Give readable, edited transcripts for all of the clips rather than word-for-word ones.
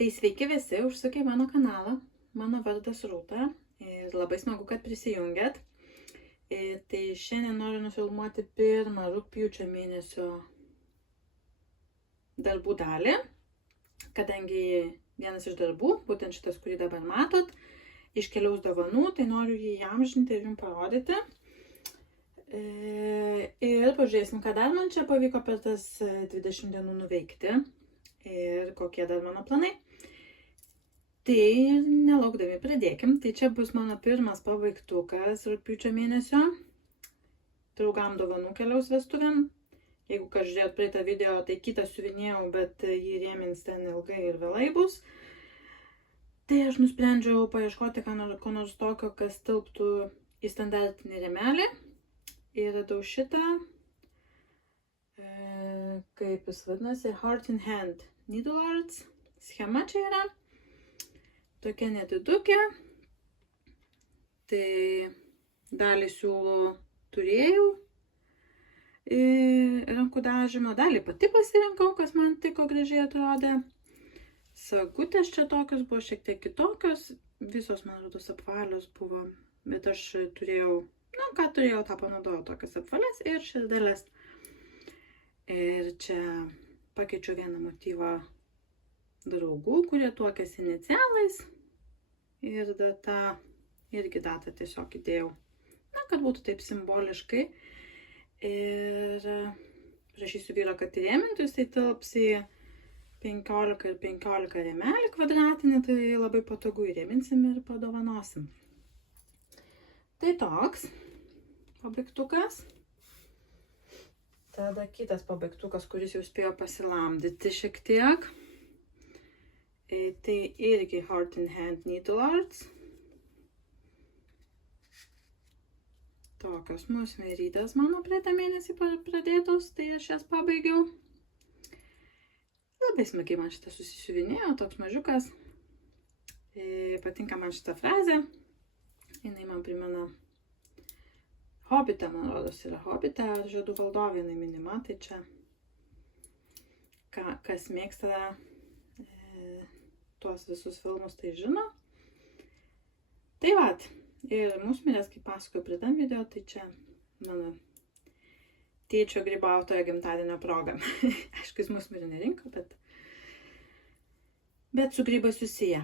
Tai sveiki visi, užsukę į mano kanalą. Mano vardas Rūta ir labai smagu, kad prisijungiat. Tai šiandien noriu nufilmuoti pirmą rugpjūčio mėnesio darbų dalį, kadangi vienas iš darbų, būtent šitas, kurį dabar matot, iškeliaus dovanų, tai noriu jį įamžinti ir jums parodyti. Ir pažiūrėsim, ką dar man čia pavyko per tas 20 dienų nuveikti ir kokie dar mano planai. Tai nelaukdami pradėkim. Tai čia bus mano pirmas pabaigtukas rugpjūčio mėnesio. Draugam dovanų keliaus vestuvėm. Jeigu kas žiūrėjot praeitą video, tai kitą siuvinėjau, bet jį rėmins ten ilgai ir vėlai bus. Tai aš nusprendžiau paieškoti ko nors tokio, kas tilptų į standartinį rėmelį. Ir radau šitą, kaip jis vadinasi, Heart in Hand Needle Arts. Schema čia yra. Tokia nedidukė. Tai dalį siūlų turėjau rankų dažymo, dalį pati pasirinkau, kas man tiko, gražiai atrodė. Sagutės čia tokios buvo šiek tiek kitokios, visos man rodos apvalios buvo, bet aš turėjau, ką turėjau, tą panaudojau, tokias apvalės ir širdelės. Ir čia pakeičiau vieną motyvą draugų, kurie tuokėsi inicialais, ir data, irgi datą tiesiog įdėjau, kad būtų taip simboliškai. Ir prašysiu vyro, kad įrėmintų, jisai tilps į 15 ir 15 rėmelį kvadratinį, tai labai patogu įrėminsim ir padovanosim. Tai toks pabaigtukas. Tada kitas pabaigtukas, kuris jau spėjo pasilamdyti šiek tiek. Tai irgi Heart in Hand Needle Arts. Tokios musmėrytės mano praeitą mėnesį pradėtos, tai aš jas pabaigiau. Labai smagiai man šitą susisiuvinėjo, toks mažiukas. Patinka man šitą frazę. Jinai man primena Hobbitą, man rodos yra Hobbitą, ar Žiedų valdovė jinai minima, tai čia kas mėgsta tuos visus filmus, tai žino. Tai vat, ir musmirės, kaip pasakoju pridam video, tai čia mano tėčio grybautojo gimtadienio proga. Aišku, jis musmirį nerinko, bet su grybai susiję.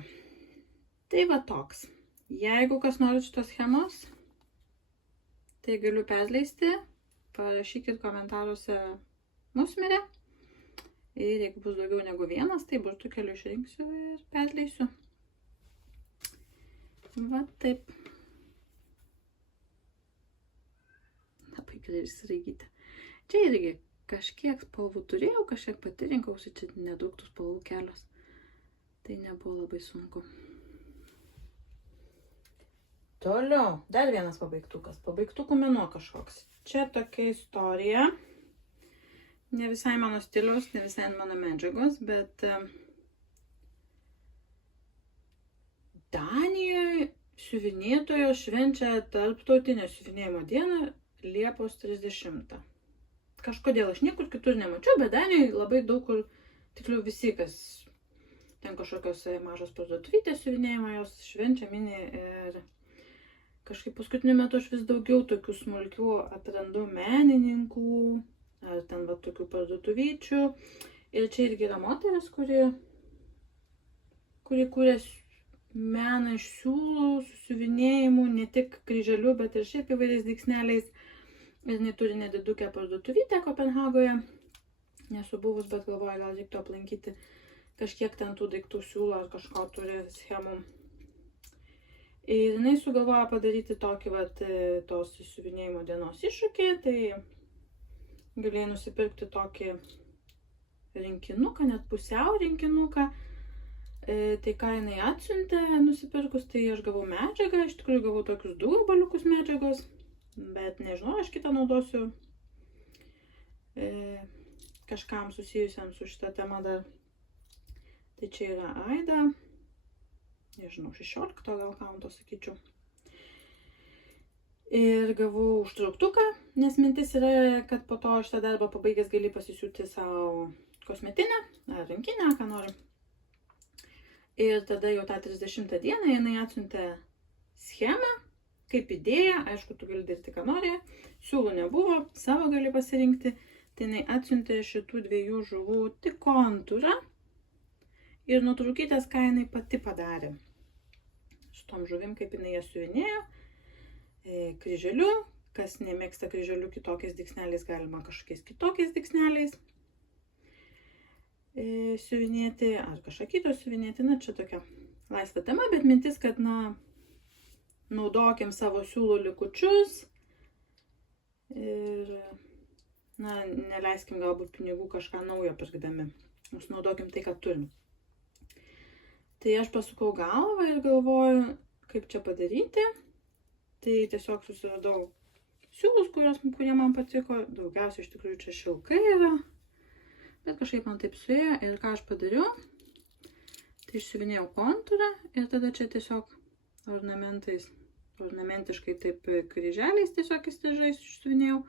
Tai va toks. Jeigu kas nori šitos schemos, tai galiu perleisti, parašykit komentaruose musmirę. Ir jeigu bus daugiau negu vienas, tai burtų keliu išrinksiu ir perleisiu. Va taip. Labai graži sraigytė. Čia irgi kažkiek spalvų turėjau, kažkiek pati rinkausi, čia nedaug tų spalvų kelios. Tai nebuvo labai sunku. Toliau, dar vienas pabaigtukas. Pabaigtukų mėnuo kažkoks. Čia tokia istorija. Ne visai mano stiliaus, ne visai mano medžiagos, bet Danijoje siuvinėtojo švenčia tarptautinę siuvinėjimo dieną Liepos 30. Kažkodėl aš niekur kitur nemačiau, bet Danijoje labai daug kur, tikliau visi, kas ten kažkokios mažos parduotuvytės siuvinėjimo, jos švenčia mini ir kažkaip paskutiniu metu aš vis daugiau tokių smulkių atrandu menininkų, ar ten va tokių parduotuvyčių. Ir čia irgi yra moteris, kuri kūrė meną iš siūlų, susiuvinėjimų, ne tik kryželiu, bet ir šiaip įvairiais dygsneliais. Ir jinai turi nedidukę parduotuvytę Kopenhagoje. Nesu buvus, bet galvoju, gal reiktų aplankyti. Kažkiek ten tų daiktų siūlo ar kažko turi schemų. Ir jinai sugalvojo padaryti tokį tos susiuvinėjimo dienos iššūkį. Tai galėjai nusipirkti tokį rinkinuką, net pusiau rinkinuką. Tai ką jinai atsiuntė nusipirkus, tai aš gavau medžiagą, iš tikrųjų gavau tokius 2 gabaliukus medžiagos, bet nežinau, aš kitą naudosiu kažkam susijusiam su šitą temą dar. Tai čia yra Aida, nežinau, 16 gal kaunto sakyčiau. Ir gavau užtrauktuką, nes mintis yra, kad po to šitą darbą pabaigęs gali pasisiūti savo kosmetinę ar rankinę, ką nori. Ir tada jau tą 30 dieną jinai atsiuntė schemą, kaip idėja, aišku, tu gali daryti, ką nori, siūlų nebuvo, savo gali pasirinkti, tai jinai atsiuntė šitų 2 žuvų tik kontūrą ir nuotraukytės, ką jinai pati padarė. Šitom žuvim, kaip jinai jas siuvinėjo, kryželiu, kas nemėgsta kryželiu kitokiais dygsneliais, galima kažkokiais kitokiais dygsneliais siuvinėti, ar kažką kito siuvinėti, na čia tokia laisva tema, bet mintis, kad, na, naudokim savo siūlų likučius ir, na, neleiskim galbūt pinigų kažką naujo pirkdami, mes naudokim tai, ką turim. Tai aš pasukau galvą ir galvoju, kaip čia padaryti. Tai tiesiog susiradau siūlus, kurie man patiko, daugiausiai iš tikrųjų čia šilkai yra, bet kažkaip man taip suėjo ir ką aš padariau, tai išsiuvinėjau kontūrą ir tada čia tiesiog ornamentiškai taip kryželiais tiesiog įstrižais išsiuvinėjau,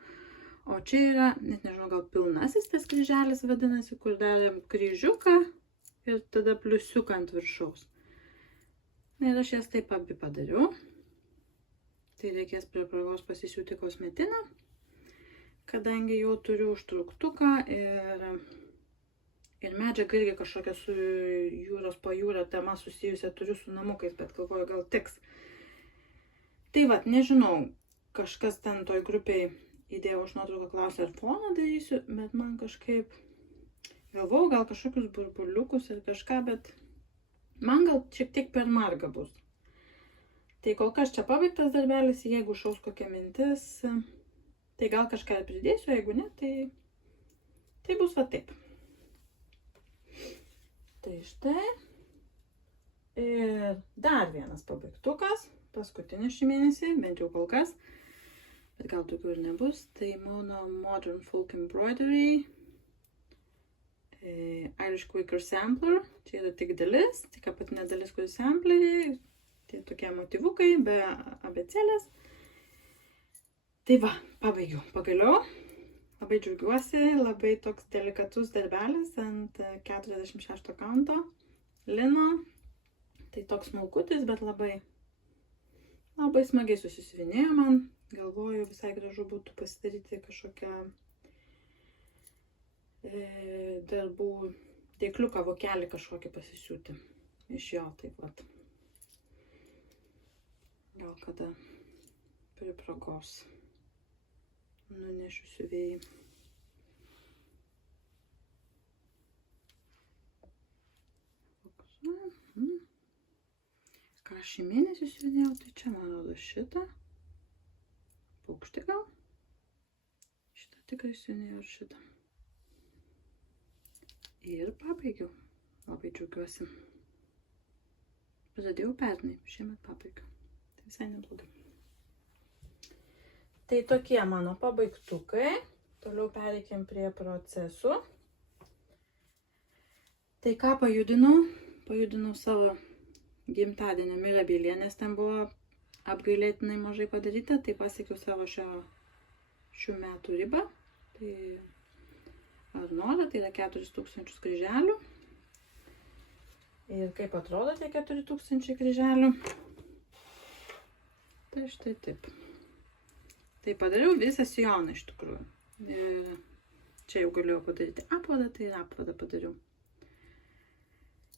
o čia yra, net nežinau, gal pilnasis tas kryželis vadinasi, kur darėm kryžiuką ir tada pliusiuką ant viršaus. Na ir aš jas taip abi padariau. Tai reikės prie progos pasisiūti kosmetiną, kadangi jau turiu užtruktuką ir medžiagą irgi kažkokią su jūros pajūrio tema susijusią turiu su namukais, bet galvoju, gal tiks. Tai vat, nežinau, kažkas ten toj grupiai įdėjau už nuotrauką, klausė, ar foną darysiu, bet man kažkaip galvojau, gal kažkokius burbuliukus ir kažką, bet man gal šiek tiek per marga bus. Tai kol kas čia pabaigtas darbelis, jeigu šaus kokia mintis, tai gal kažką pridėsiu, jeigu ne, tai bus va taip. Tai štai. Ir dar vienas pabaigtukas, paskutinis šį mėnesį, bent jau kol kas, bet gal daugiau ir nebus. Tai mano Modern Folk Embroidery Irish Quaker Sampler. Čia yra tik dalis, tik apatinė dalis, kuri samplerį. Tai tokie motyvukai, be abėcėlės. Tai va, pabaigiau. Pagaliau. Labai džiaugiuosi, labai toks delikatus darbelis ant 46 kanto lino. Tai toks smulkutis, bet labai smagiai susisiuvinėjo man. Galvoju, visai gražu būtų pasidaryti kažkokią darbų dėkliuką, vokelį kažkokį pasisiūti. Iš jo, taip vat. Gal kada prie progos nunešiu siuvėjai. Ką šį mėnesį siuvinėjau, tai čia man rodo šitą. Paukštį gal. Šitą tikrai siuvinėjau ir šitą. Ir pabaigiau. Labai džiaugiuosi. Pradėjau pernai, šiemet pabaigiau. Visai neblogai. Tai tokie mano pabaigtukai. Toliau pereikim prie procesų. Tai ką pajudinau? Pajudinau savo gimtadienio mirabiliją, nes ten buvo apgailėtinai mažai padaryta. Tai pasiekiau savo šių metų ribą. Tai ar nori, tai yra 4000 kryželių. Ir kaip atrodo tie 4000 kryželių? Tai štai taip. Tai padariau visą sijoną iš tikrųjų. Ir čia jau galėjau padaryti apvadą, tai ir apvadą padariau.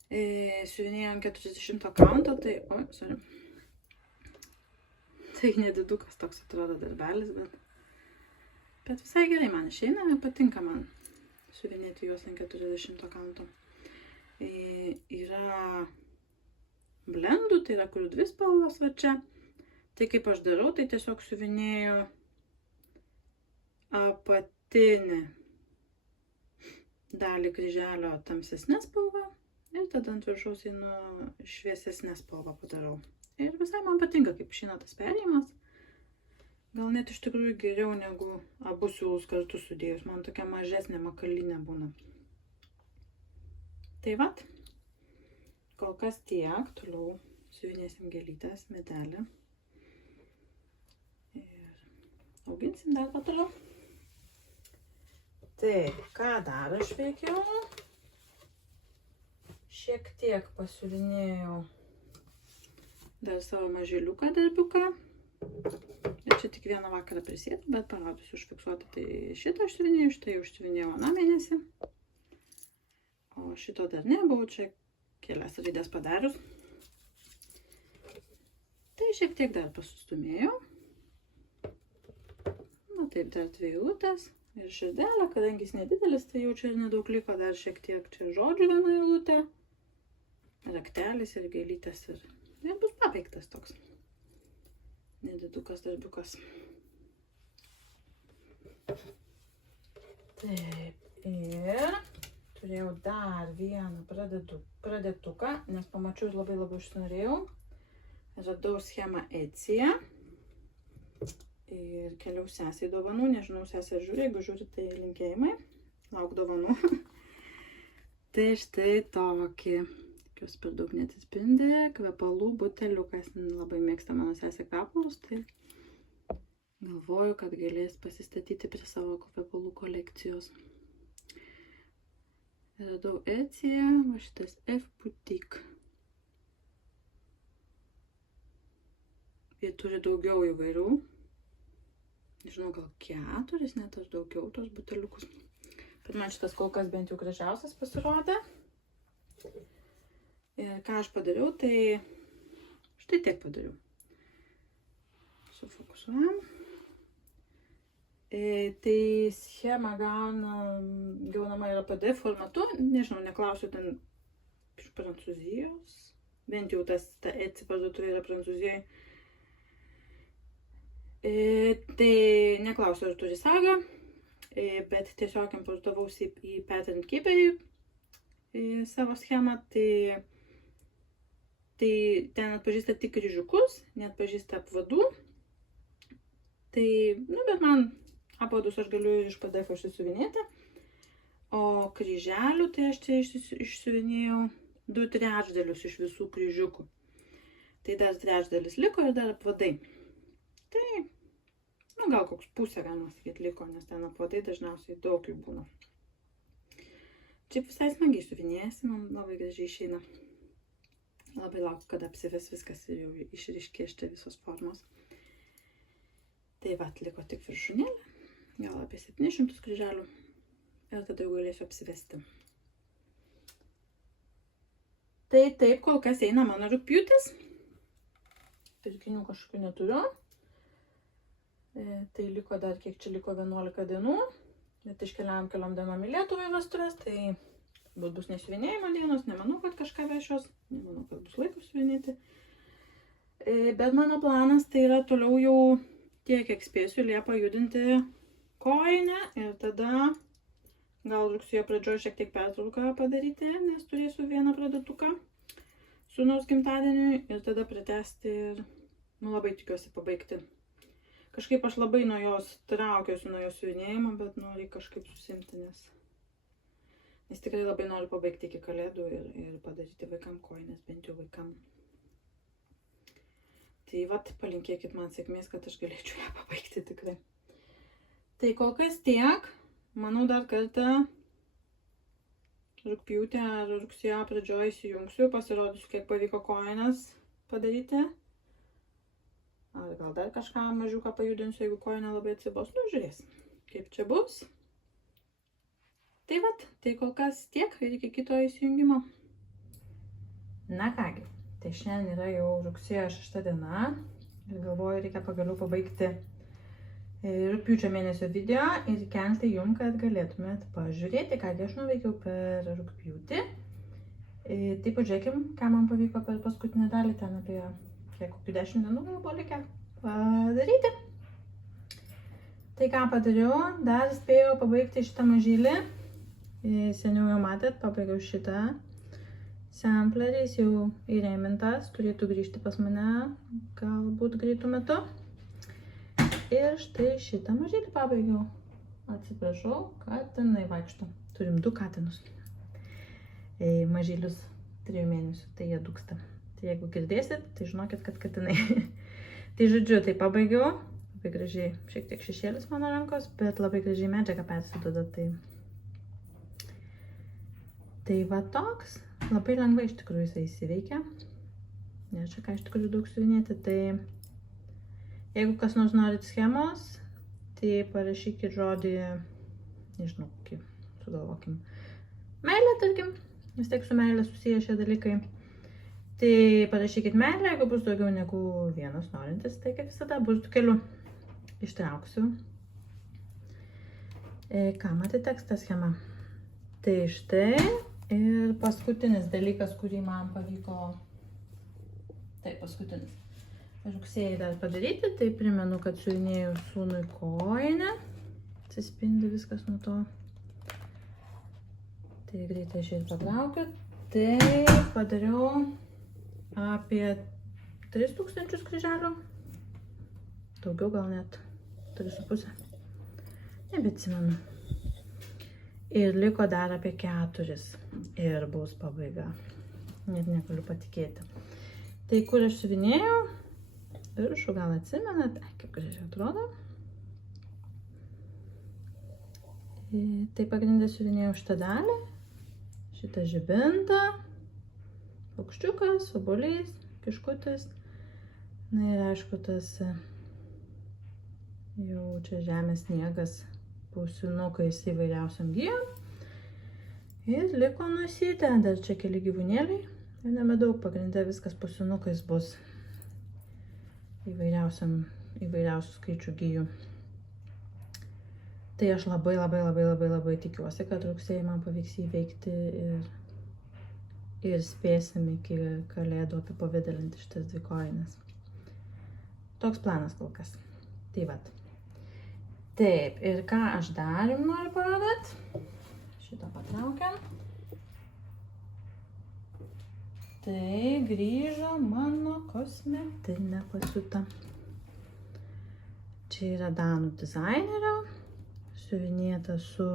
Siuvinėjau ant 40 kaunto, tai... Oi, sorry. Tai nedidukas toks atrodo darbelis, bet visai gerai man išeina, patinka man siuvinėti juos ant 40 kaunto. Yra blendų, tai yra kur 2 spalvos va čia. Tai kaip aš darau, tai tiesiog siuvinėju apatinę dalį kryželio tamsesnę spalvą ir tada ant viršaus einu šviesesnę spalvą padarau. Ir visai man patinka, kaip išeina tas perėjimas. Gal net iš tikrųjų geriau negu abu siūlus kartu sudėjus. Man tokia mažesnė makalinė būna. Tai vat, kol kas tiek, toliau siuvinėsim gėlytės, medelį. Auginsim dar toliau. Tai, ką dar aš veikiau? šiek tiek pasiuvinėjau dar savo mažyliuką darbiuką. Ir čia tik vieną vakarą prisėdu, bet parodysiu užfiksuoti. Tai šitą užsiuvinėjau, šitą jau užsiuvinėjau aną mėnesį. O šito dar nebuvau, čia kelias raides padarius. Tai šiek tiek dar pasustumėjau. Na taip, dar 2 eilutės. Ir širdelę, kadangi jis nedidelis, tai jau čia ir nedaug liko, dar šiek tiek čia žodžių viena eilutė. Raktelis ir gėlytės ir bus pabaigtas toks. Nedidukas darbiukas. Taip, ir turėjau dar vieną pradėtuką, nes pamačiau ir labai užsinorėjau. Radau schemą Etsy ir keliau sesei dovanų. Nežinau, sesė žiūri, jeigu žiūri, tai linkėjimai. Lauk dovanų. Tai štai tokį. Jos per daug neatsispindi. Kvepalų buteliukas. Labai mėgsta mano sesė kvepalus, tai galvoju, kad galės pasistatyti prie savo kvepalų kolekcijos. Radau Etsy, va šitas F Boutique. Jie turi daugiau įvairių. Nežinau, gal 4, net ar daugiau tos buteliukus. Bet man šitas kol kas bent jau gražiausias pasirodė. Ir ką aš padariau, tai štai tiek padariau. Sufokusuojam. Tai schema gaunama yra PDF formatu. Nežinau, neklausiu, ten iš Prancūzijos. Bent jau ta Etsy parduotuvė yra Prancūzijoje. Tai neklausiu, ar turi sagą, bet tiesiog importavausi į Pattern Keeperį savo schemą. Tai ten atpažįsta tik kryžiukus, neatpažįsta apvadų. Tai, bet man apvadus aš galiu iš PDF išsiuvinėti. O kryželių, tai aš čia išsiuvinėjau 2/3 iš visų kryžiukų. Tai dar 1/3 liko ir dar apvadai. Tai, gal koks pusė, galima sakyti, liko, nes ten apvadai dažniausiai daug jų būna. Čia visai smagiai siuvinėjasi, man labai gražiai išeina. Labai laukiu, kad apsives viskas ir jau išryškės čia visos formos. Tai va, liko tik viršūnėlė, gal apie 700 kryželių. Ir tada jau galėsiu apsivesti. Tai taip, kol kas eina mano rugpjūtis. Pirkinių kažkokių neturiu. Tai liko dar, kiek čia liko, 11 dienų. Bet iškeliavam keliom dienom į Lietuvą į vestuvės, tai bus nesiuvinėjimo dienos, nemanau, kad kažką vešios, nemanau, kad bus laiko siuvinėti. Bet mano planas tai yra toliau jau tiek, kiek spėsiu Liepą judinti kojinę ir tada gal rugsėjo pradžioje šiek tiek pertrauką padaryti, nes turėsiu vieną pradėtuką sūnaus gimtadieniui ir tada pratęsti ir labai tikiuosi pabaigti. Kažkaip aš labai nuo jos traukiuosi nuo jos siuvinėjimo, bet reikia kažkaip susimti, nes tikrai labai noriu pabaigti iki kalėdų ir padaryti vaikam kojines, bent jau vaikam. Tai vat, palinkėkit man sėkmės, kad aš galėčiau ją pabaigti tikrai. Tai kol kas tiek, manau dar kartą rugpjūtį ar rugsėjo pradžioje įsijungsiu, pasirodysiu, kiek pavyko kojines padaryti. Ar gal dar kažką mažiuką pajudinsiu, jeigu kojinė labai atsibos, žiūrėsim, kaip čia bus. Tai vat, tai kol kas tiek ir iki kito įsijungimo. Na kągi, tai šiandien yra jau rugsėjo 6 diena ir galvoju, reikia pagaliau pabaigti rugpjūčio mėnesio video ir kelti jum, kad galėtumėt pažiūrėti, ką aš nuveikiau per rugpjūtį. Tai pažiūrėkim, ką man pavyko per paskutinę dalį, ten apie kokių 10 dienų gal buvo likę padaryti. Tai ką padariau, dar spėjau pabaigti šitą mažylį. Seniau jau matėt, pabaigiau šitą samplerį, jis jau įrėmintas, turėtų grįžti pas mane galbūt greitų metu. Ir štai šitą mažylį pabaigiau. Atsiprašau, katinai vaikšto. Turim 2 katinus. Mažylius 3 mėnesių, tai jie dūksta. Tai jeigu girdėsit, tai žinokit, kad katinai. Tai žodžiu, tai pabaigiau. Labai gražiai, šiek tiek šešėlis mano rankos, bet labai gražiai medžiaga persiduoda. Tai va toks. Labai lengvai iš tikrųjų jisai įsiveikia. Nes čia ką iš tikrųjų daug siuvinėti, tai jeigu kas nors norit schemos, tai parašykit žodį, nežinau, kokį sugalvokim. Meilė, tarkim, vis tiek su meilė susiję šie dalykai. Tai parašykit meilę, jeigu bus daugiau negu vienas norintis, tai kaip visada bus kelių. Ištrauksiu. Kam atiteks ta schema? Tai štai ir paskutinis dalykas, kurį man pavyko, tai paskutinis, rugsėjį dar padaryti, tai primenu, kad siuvinėjau sūnui kojinę, atsispindi viskas nuo to. Tai greitai šiai patraukiu, tai padariau apie 3000 kryželių, daugiau gal net 3,5, nebeatsimenu. Ir liko dar apie 4 ir bus pabaiga. Net negaliu patikėti. Tai kur aš siuvinėjau, viršų gal atsimenat, kaip gražiai atrodo. Tai pagrindę siuvinėjau šitą dalį, šitą žibintą, paukščiukas, obuolys, kiškutis. Na ir aišku, tas jau čia žemės sniegas, pusinukais įvairiausiam gijom. Ir liko nosytė, dar čia keli gyvūnėliai. Ir nebedaug, pagrindę viskas pusinukais bus įvairiausių skaičių gijų. Tai aš labai tikiuosi, kad rugsėjį man pavyks įveikti ir spėsim iki kalėdų apipavidalinti šitas 2 kojines. Toks planas kol kas. Tai vat. Taip, ir ką aš dar jums noriu parodyti. Šitą patraukiam. Tai grįžo mano kosmetinė pasiūta. Čia yra danų dizainerio, siuvinėta su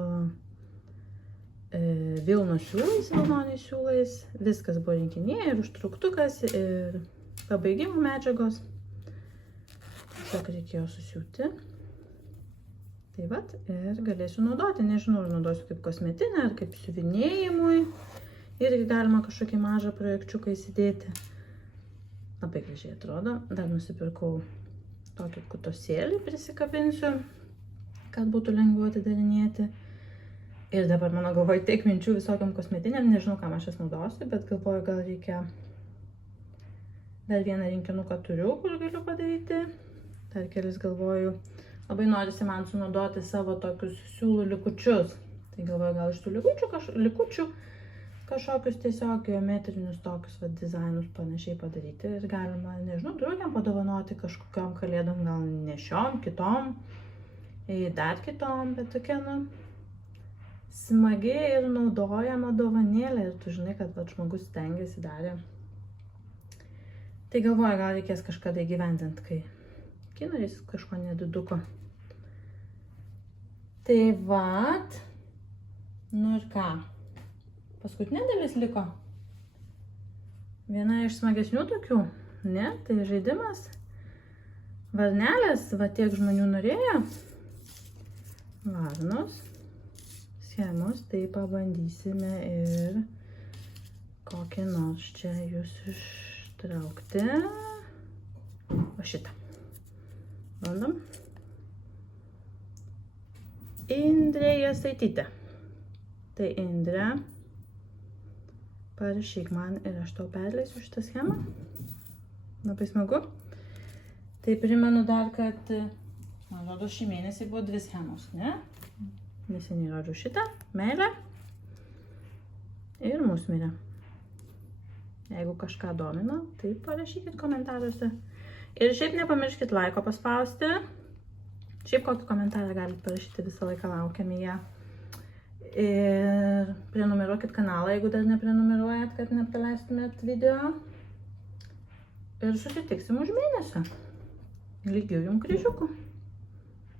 vilnos siūlais, vilnoniais siūlais. Viskas buvo rinkinyje ir užtrauktukas, ir pabaigimų medžiagos. Tiesiog reikėjo susiūti. Tai vat, ir galėsiu naudoti, nežinau, ar naudosiu kaip kosmetinę, ar kaip siuvinėjimui. Irgi galima kažkokį mažą projekčiuką įsidėti. Labai gražiai atrodo. Dar nusipirkau tokį kutosėlį, prisikabinsiu, kad būtų lengviau atidarinėti. Ir dabar mano galvoje tiek minčių visokiam kosmetiniam, nežinau, kam aš jas naudosiu, bet galvoju, gal reikia dar vieną rinkinuką turiu, kur galiu padaryti. Dar kelis galvoju. Labai norisi man sunaudoti savo tokius siūlų likučius. Tai galvoju, gal iš tų likučių kažkokius tiesiog geometrinius tokius dizainus panašiai padaryti. Ir galima, nežinau, draugėm padovanoti kažkokiom kalėdom, gal ne šiom, kitom, dar kitom, bet tokia, smagi ir naudojama dovanėlė. Ir tu žinai, kad žmogus stengiasi darė. Tai galvoju, gal reikės kažkada įgyvendinti, kai norės kažko nediduko. Tai vat. Nu ir ką? Paskutinė dalis liko. Viena iš smagesnių tokių. Ne, tai žaidimas. Varnelės, va tiek žmonių norėjo. Varnos. Schemos, tai pabandysime ir kokį nors čia jūs ištraukti. O šitą. Bandom. Indrė Jasaitytė. Tai Indrė, parašyk man ir aš tau perleisiu šitą schemą. Labai smagu. Tai primenu dar, kad, man rodo, šį mėnesį buvo 2 schemos, ne? Neseniai rodžiau šitą, meilę ir musmirę. Jeigu kažką domina, tai parašykit komentaruose. Ir šiaip nepamirškit laiko paspausti. Šiaip kokį komentarą galite parašyti, visą laiką laukiame ją. Ir prenumeruokit kanalą, jeigu dar neprenumeruojat, kad nepraleistumėt video. Ir susitiksim už mėnesio. Lygių jums kryžiukų.